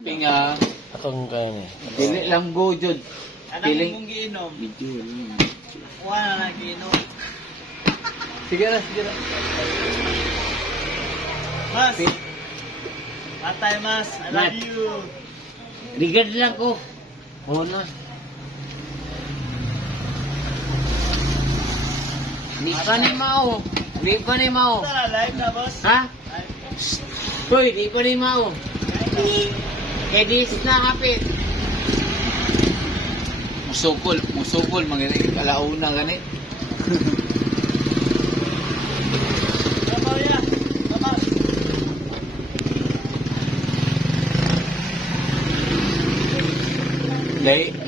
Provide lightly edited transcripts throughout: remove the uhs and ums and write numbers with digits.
Pinga, Akong kaya ni. dili lang go jud. Anak Piling. mong giinom. Video. Wala na giinom. Sige na, sige na. Mas. Pi- Matay mas. I love you. Rigad lang ko. Oo na. Di pa ni Mao. Di pa ni Mao. Tara, live na boss. Ha? Live. Hoy, di pa ni Mao. Edis na hapit. Musukol manginig alauna gani. Tama ya. Tama.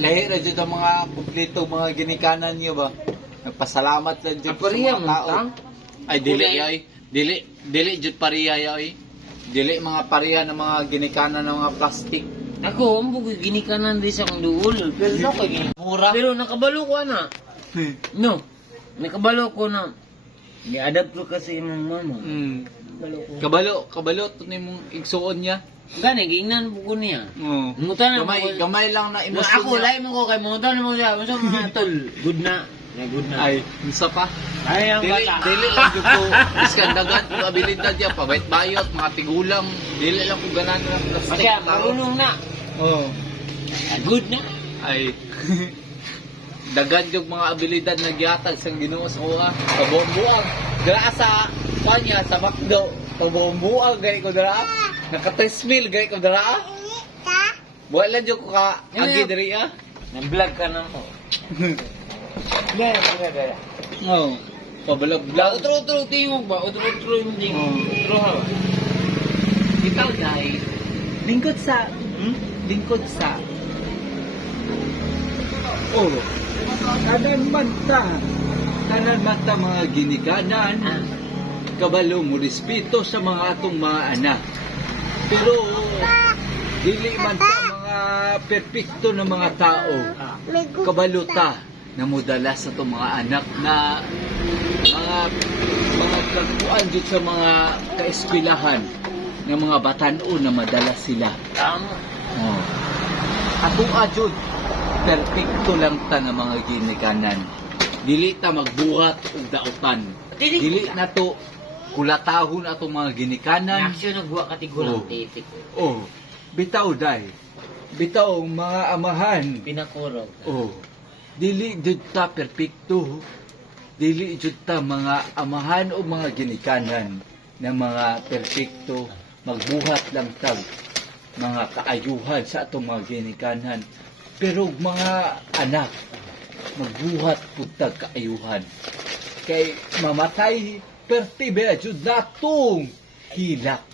Lahi ra jud ang mga kumpleto mga ginikanan niyo ba? Nagpasalamat lang jud Ang pariya man ta? Ay dili Kulay. ay. Dili jud pariya ay. Dili mga pariya ng mga ginikanan ng mga plastic. Ako, ang bukoy ginikanan din sa kong duol. Pero na ko Mura. Pero nakabalo ko ana. No. Nakabalo ko na. Ni-adapt ko kasi imong mama. Kabalo to nimong igsuon niya. Gani, giingnan po ko niya. Oo. Mungutan na Gamay lang na emosyon Ako, niya. lahi mo ko kay mungutan na mo siya. Masa mga tol. Good na. Good na. Ay, unsa pa? Ay, ang bata. Dili lang jud ko iskandagan ko abilidad niya pabait-bayot mga tigulang. Dili lang ko ganan ng plastic. Masya, marunong na. Oo. Good na. Ay. Dagan yung mga abilidad na gihatag sa Ginoo sa kuha. Kabuang-buang. Dira sa kanya sa Macdo. Kabuang-buang gani ko dira. Naka-3 mil gani ko dira. Wala lang ko ka agi diri ah. Nag-vlog ka na mo. Gaya. Oo. Pabalag-balag. Utro-utro tingog ba? Utro-utro yung tingog. Oo. Utro ha. Ikaw dai. Lingkod sa lingkod sa Oh. Tanan man ta mga ginikanan. Kabalo mo respeto sa mga atong mga anak. Pero dili man ta mga perpekto na mga tao. Kabalo ta na mudala sa itong mga anak na mga kakuan jud sa mga kaeskwilahan ng mga batan-o na madala sila. Tama. Oh. Ato jud perpekto lang ta nga mga ginikanan. Dili ta magbuhat og dautan. Dili na to kulatahon atong mga ginikanan. Aksyon nagbuwa katigulang Oh. titik. Oh, bitaw day. Bitaw mga amahan. Pinakurog. Oh. Dili jud ta perpekto. Dili jud ta mga amahan o mga ginikanan na mga perpekto. Magbuhat lang tag mga kaayuhan sa atong mga ginikanan. Pero mga anak, magbuhat pud tag kaayuhan. Kay mamatay pertibe jud natong hilak.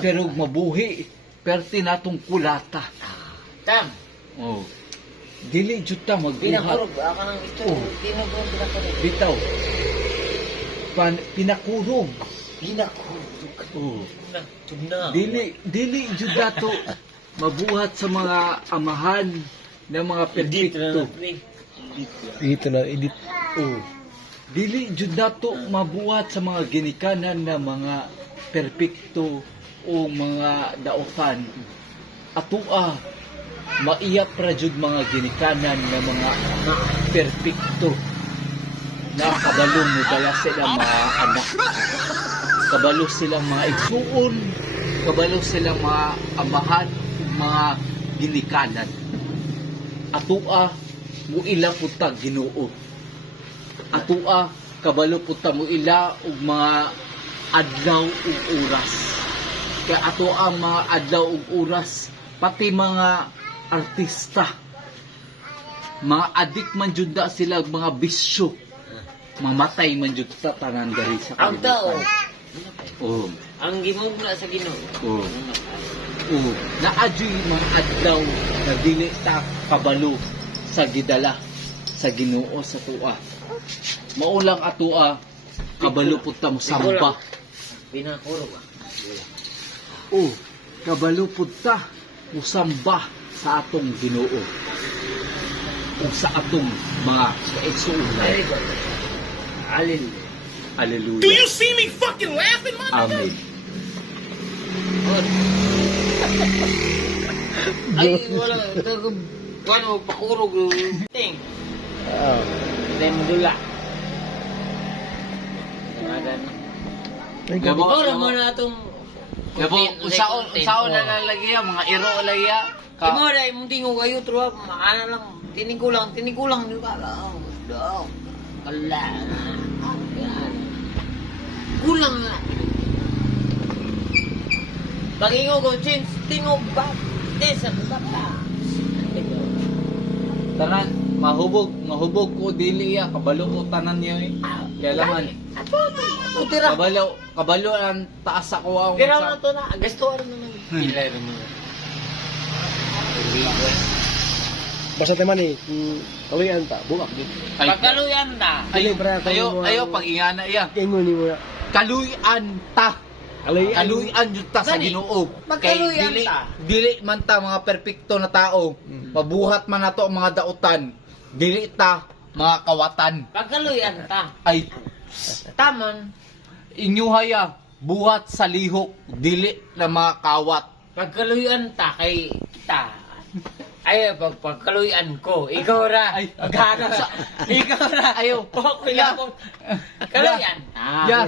Pero mabuhi perti natong kulata. Tam. Oh. Dili jud ta magbuhat. Pinakurog. Aka nang ito. Oh. Pinakurog. Pinakurog. Bitaw. Pinakurog. Pinakurog. Oh. Tugna. Dili jud dato mabuhat sa mga amahan ng mga perpekto. Dito na. Edit. Oh. Dili jud dato mabuhat sa mga ginikanan na mga perpekto o mga daotan. Atoa maiyap ra jud mga ginikanan na mga perpekto na kabalo mo dala sila mga anak. Kabalo sila mga igsuon, kabalo sila mga amahan, mga ginikanan. Atoa mo ila putag Ginoo. Atoa kabalo puta mo ila og mga adlaw ug oras. Kaya ato ang mga adlaw ug oras pati mga artista. Mga adik man jud da sila mga bisyo. Mamatay man jud sa tanan diri sa Ang tao. Oh. Ang gimog na sa Ginoo. Oh. Oh. Naadyoy mga adlaw na dili ta kabalo sa gidala sa Ginoo sa tuwa. Maulang atoa kabalo pud ta mo samba. Pinakurog. Oh, kabalo pud ta musamba sa atong Ginoo. O sa atong mga kaigsuonan. Alin. Hallelujah. Do you see me fucking laughing, my Amen. Oh. Ay, wala. Ano, pakurog. Ting. Dendula. Gabo, Ora mo na itong... Gabo, usaon na lalagya, mga iro lagya. Imo na, yung tingog kayo, truwa, maana lang, tinigulang, di ba? Daw, wala. Yan. Kulang na. Pag-ingo ko, chins, tingog ba? Tesa, bata. Tanan, mahubog ko dili ya, kabalo ko tanan niya eh. Kaya laman, Utira. kabalo ang taas ako ang Pero na to na, gasto ano naman. Pilay naman. Basta teman nih, kalian tak buka gitu. Pagkaluyan na. Ayo pag-ingana iya. Ingon ni mo. Kaluyan ta. Kaluyan jud ta sa Gani, Ginoo. magkaluyan Dili, ta. dili man ta mga perpekto na tao. Mabuhat man nato ang mga dautan. Dili ta mga kawatan. Pagkaluyan ta. Ay Taman. inyuhaya buhat sa lihok dili na mga kawat. Pagkaluyan ta kay ta. Ay, pagkaluyan ko. Ikaw ra. Ay. Magkano sa... Ikaw ra. Ayaw. Kuya ko. Kaluyan. Ya.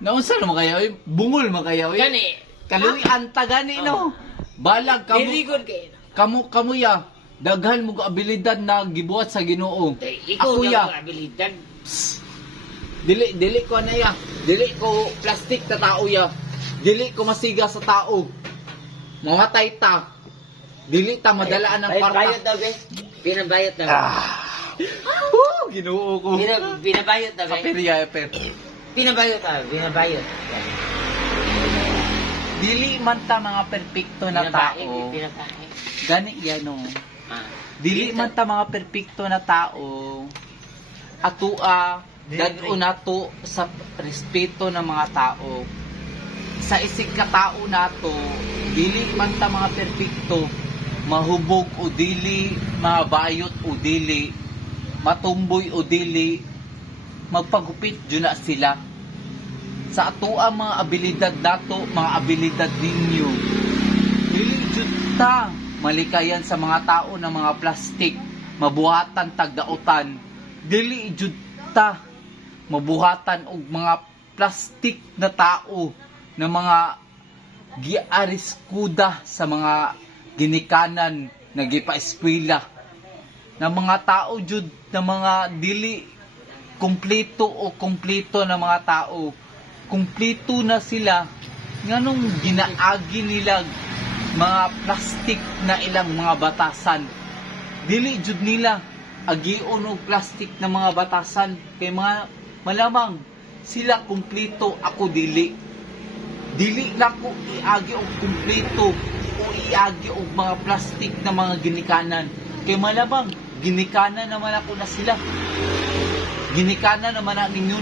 Naunsa naman kayo? Bungol man kayo. Gani. Kaluyan ta gani no. Balag Very kamu good kay. kamu ya. Daghan mo abilidad na gibuhat sa Ginoo. Ikaw Ako yung ya. abilidad. Dili ko na ya. Dili ko plastic na tao ya. Dili ko masiga sa tao. Mamatay ta. Dili ta madalaan ng Bayad kwarta. daw, be. Pinabayad daw. Ginoo ko. Pinabayad daw, Sa be. perya per. Pinabayad daw. Pinabayad. Dili man ta mga perpekto na tao. Pinabayad. Gani yan no. Ah. Dili man ta mga perpekto na tao. Atua dad-o nato sa respeto ng mga tao. Sa isig ka tao nato, dili man ta mga perpekto, mahubog o dili, mabayot o dili, matumboy o dili, magpagupit dyan na sila. Sa atua mga abilidad nato, mga abilidad ninyo, dili jud ta malikayan sa mga tao ng mga plastik, mabuhatan tagdautan, dili jud ta mabuhatan og mga plastik na tao na mga giariskuda sa mga ginikanan na gipa-eskwela na mga tao jud na mga dili kumpleto o kumpleto na mga tao, kumpleto na sila nganong ginaagi nila mga plastik na ilang mga batasan. Dili jud nila agion og plastik na mga batasan kay mga malamang sila kumpleto, ako dili. Dili na ko iagi og kumpleto o iagi og mga plastik na mga ginikanan. Kay malamang ginikanan naman ako na sila. Ginikanan naman na ninyo.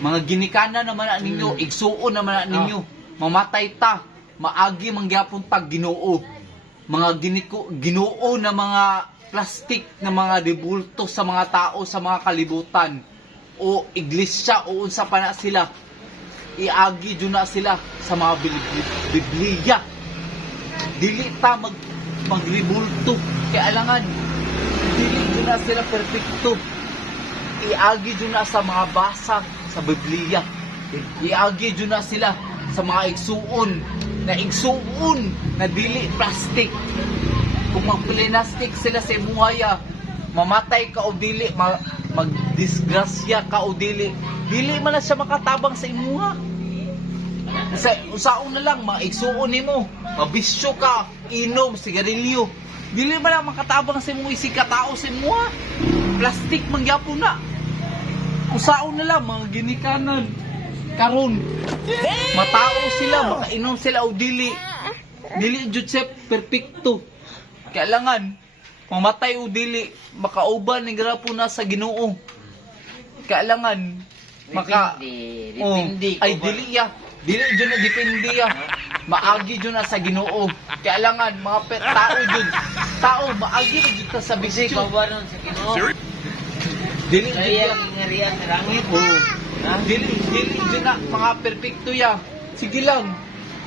Mga ginikanan naman na ninyo, igsuon naman na ninyo. Mamatay ta, maagi mangyapon ta Ginoo. Mga Ginoo na mga plastik na mga debulto sa mga tao sa mga kalibutan o iglesia o unsa pa na sila, iagi dyan na sila sa mga Biblia. Dili ta magribulto kay alangan, dili dyan na sila perfecto. Iagi dyan na sa mga basa sa Biblia. Iagi dyan na sila sa mga igsuon na dili plastic. Kung magplastic sila sa imuhaya, mamatay ka o dili, magdisgrasya ka o dili man na siya makatabang sa imuha. Usaon na lang, maigsuon nimo, mabisyo ka, inom, sigarilyo, dili man lang makatabang sa imuha, isig katao sa imuha. Plastic mangyapon na. Usaon na lang, mga ginikanan karon matao sila, makainom sila o dili jud siya perfecto. Kailangan mamatay o dili, makauban ng grapo na sa Ginoo. Kailangan Depende. ay dili dyan na depende ya. Maagi dyan na sa Ginoo. Kailangan mga tao maagi na dyan ta sa Kasi bisyo. kawaron sa Ginoo. Dili Kaya dyan ngarian sa langit. dili dyan na mga perfecto ya. Sige lang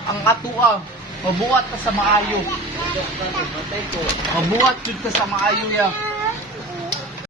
ang atua Mabuhat ta sa maayo. Mabuhat jud ta sa maayo ya.